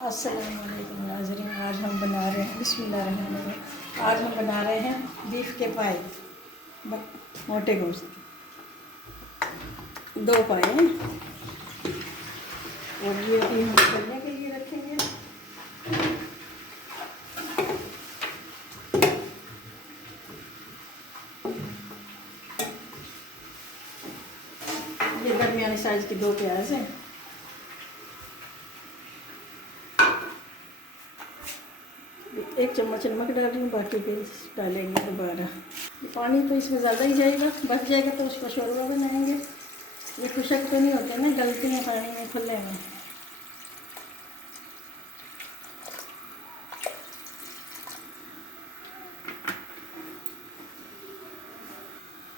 अस्सलाम वालेकुम नाज़रीन। आज हम बना रहे हैं बिस्मिल्लाहिर्रहमानिर्रहीम। आज हम बना रहे हैं बीफ के पाए, मोटे गोश्त के 2 पाए हैं। और ये भी हम करने के लिए रखेंगे। ये दरमियानी साइज के 2 प्याज हैं। एक चम्मच नमक डाल रही हूँ, बाकी फिर डालेंगे दोबारा। पानी तो इसमें ज़्यादा ही जाएगा, बच जाएगा तो उसका शोरबा बनाएंगे। ये खुशक तो नहीं होते ना, गलती हैं पानी में खुले में।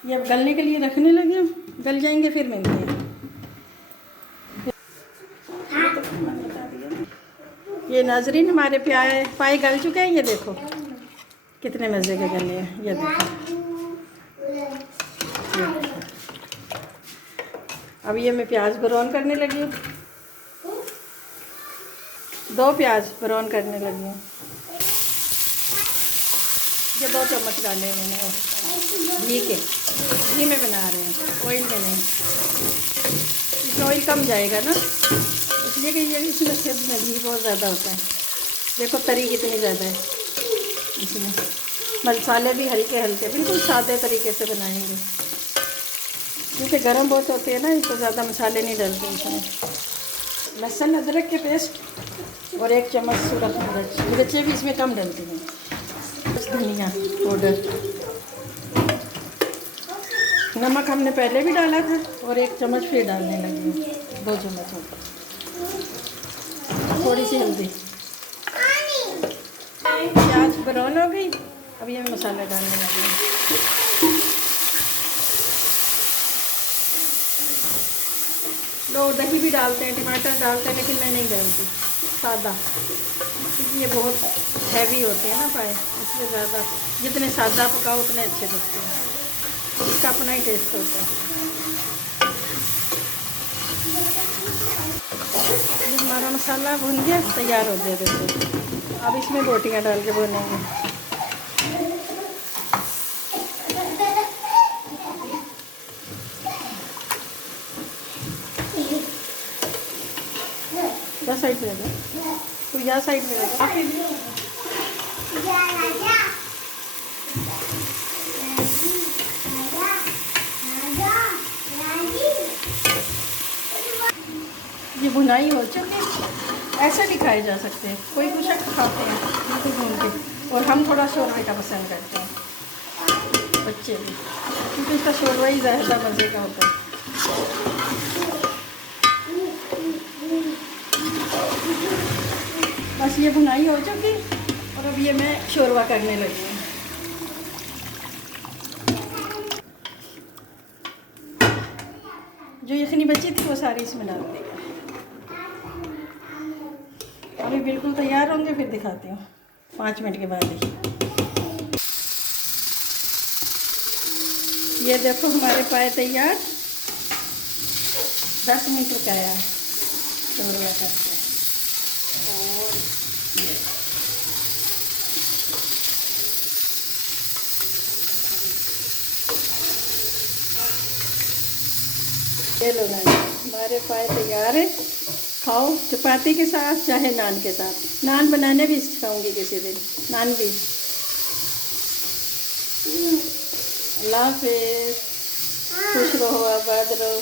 ये अब गलने के लिए रखने लगे, हम गल जाएंगे फिर मिलते हैं। ये नाजरीन हमारे पाए गल चुके हैं। ये देखो कितने मज़े के गले हैं। ये देखो, अब ये मैं प्याज ब्राउन करने लगी हूँ। 2 प्याज ब्राउन करने लगी हूँ। ये 2 चम्मच डाले मैंने घी में बना रहे हैं, ऑयल में नहीं। इसमें ऑयल कम जाएगा ना, इसलिए कि ये इसमें सिर्फ में घी बहुत ज़्यादा होता है। देखो तरी कितनी ज़्यादा है। इसमें मसाले भी हल्के हल्के बिल्कुल सादे तरीके से बनाएंगे, क्योंकि गर्म बहुत होते हैं ना, तो ज़्यादा मसाले नहीं डालते इसमें। लहसुन अदरक के पेस्ट और 1 चम्मच सूरख मिर्चें भी इसमें कम डालती हैं। धनिया पाउडर, नमक हमने पहले भी डाला था और 1 चम्मच फिर डालने लगी, 2 चम्मच होता। थोड़ी सी हल्दी। प्याज ब्राउन हो गई, अब ये मसाला डालने लगी। लोग दही भी डालते हैं, टमाटर डालते हैं, लेकिन मैं नहीं डालती, सादा, क्योंकि ये बहुत हैवी होते हैं ना पाए, इसलिए ज़्यादा जितने सादा पकाओ उतने अच्छे लगते हैं। इसका अपना ही टेस्ट होता है। ये हमारा मसाला भुन गया, तैयार हो गया। देखो अब इसमें बोटियाँ डाल के भुनेंगे। बस साइड में दे, तो यहाँ साइड में दे। ये भुनाई हो चुकी, ऐसे भी खाए जा सकते हैं। कोई कुछ खाते हैं बिल्कुल भून के, और हम थोड़ा शोरबे का पसंद करते हैं, बच्चे भी, क्योंकि इसका शोरबा ही ज़्यादा मज़े का होता है। बस ये भुनाई हो चुकी, और अब ये मैं शोरबा करने लगी हूँ। जो यखनी बची थी वो सारी इसमें डाल दी। अभी बिल्कुल तैयार होंगे, फिर दिखाती हूँ 5 मिनट के बाद ही। ये देखो हमारे पाए तैयार, 10 मिनट पकाया है शोरबा करके। और ये लो ना, हमारे पाए तैयार है। खाओ चपाती के साथ, चाहे नान के साथ। नान बनाने भी सिखाऊंगी किसी दिन, नान भी। अल्लाह हाफिज़, खुश रहो, आबाद रहो।